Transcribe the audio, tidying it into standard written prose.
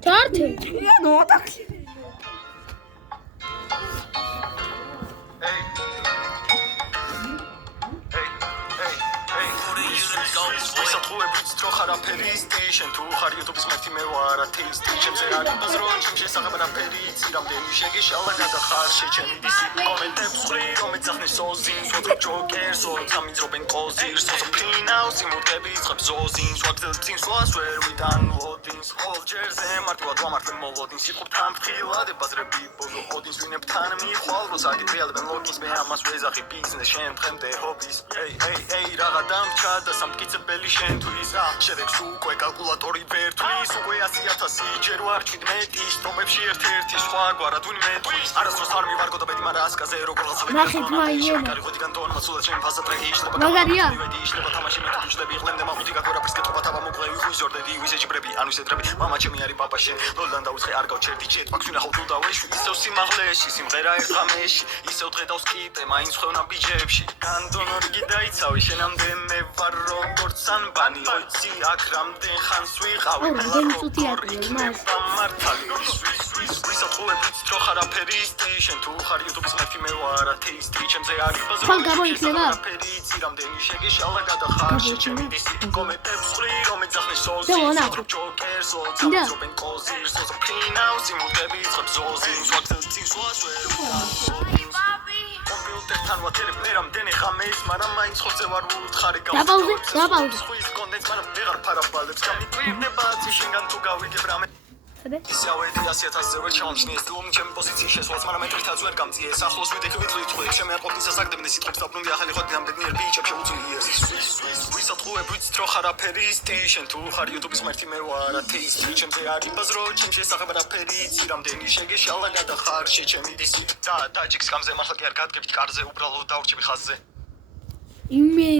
Tarte. Ja, no, tak. Station to Harry to Bismarck Mewara taste Chimse Bazron Chimse Sagabara Peri Siram de Shege Shalaga the Harsh this comment free on Mitsachne Sozin so the Joker so Samid Robin Kozir so clean now Simutebis Rabzozin Swag the things was where we done Odins Holgers Martwa Martin Molodin Sikop Tam Khila de Bazrebi Bozo Odins Winep Tanami Khol Rosaki Real Ben Lokins be Amas Rezahi business Shen Tremde hobbies hey Ragadam Chada Sam Kitzebeli Shen to Isa Shedek Suko კალკულატორი ვერთვის უკვე 100,000 ჯერ ვარ 17 სტომებში ერთ-ერთი სხვა გვარადუნი მეტყვის არასდროს არ მივარგო და მეტი მარა ასკაზე როგორღაც ნახეთ მაიენა კარგოდი განტონა მასულა ჩემ ფაზა ტრეკი იშლება მაგარია მივედი იშლება თამაში მე თუჩდები ღლემდე მაგუთი გაკორაფის კეთობა თავა მოკლევი ხუზორდედი ვიზე ჭბრები ანუ ისედრები მამა ჩემი არის პაპა შენ ლოლდან დაუცხე არ გავჩერდი ჩეთ მაქსუნა ხავ თუ დავეშვი ისევ სიმაღლეში სიმღერა ერთხამეში ისევ დღედავს კიპე მაინც ხვევნა ბიჯებში განდონორი გიდაიცავი შენამდე მე ვარ როგორც ანბანი ოცი აქ რამდენ ხანს ვიყავი გენცუთიატია მას მართალი ვისათხუებით რო ხარ აფერი station თუ ხარ YouTube-ის მეთქი მე ვარ ათეისტი ჩემზე არის ბაზრ ხან გამოიქნება აფერიცი რამდენი შეგეშალა გადახარ შეჩემი დისი კომენტებს ხრი რომ ეძახნე სოუსი ჯოკერს ოცავენ კოზირს ოცავ ფინაუს იმუდები ცხბზოზი სვაქცი სვასვე თან ვატერებ მე რამდენი ხამეის მაგრამ მაინც ხოზე ვარ უთხარი დაბალზე ხვის კონდენს მაგრამ ვეღარ ფარაბალებს გამიკვირდება შენგან თუ გავიგებ რამე ისევეთი 100,000-ზე ვერ ჩამჩნიეს დუმ ჩემ პოზიციაში შესვაც მაგრამ მეტრითაც ვერ გამწიე ახლოს ვიდექი ვიტყვი ჩემი არ ყოფნის ასაგდებდი სიტყვებს დაბრუნდი ახალი ხოდი რამდენიერ ბიჭებს შეუძლიეს ვისათხუებით რო ხარ აფერი station თუ ხარ YouTube-ის მერტი მე ვარ ათეისტი ჩემზე არის ბაზრო ჩემ შესახებ არაფერი იცი რამდენი შეგეშალა გადახარ შეჩემი დისი და დაჯიქს გამზე მართლა კი არ გადგებით კარზე უბრალოდ დაურჩები ხაზზე იმე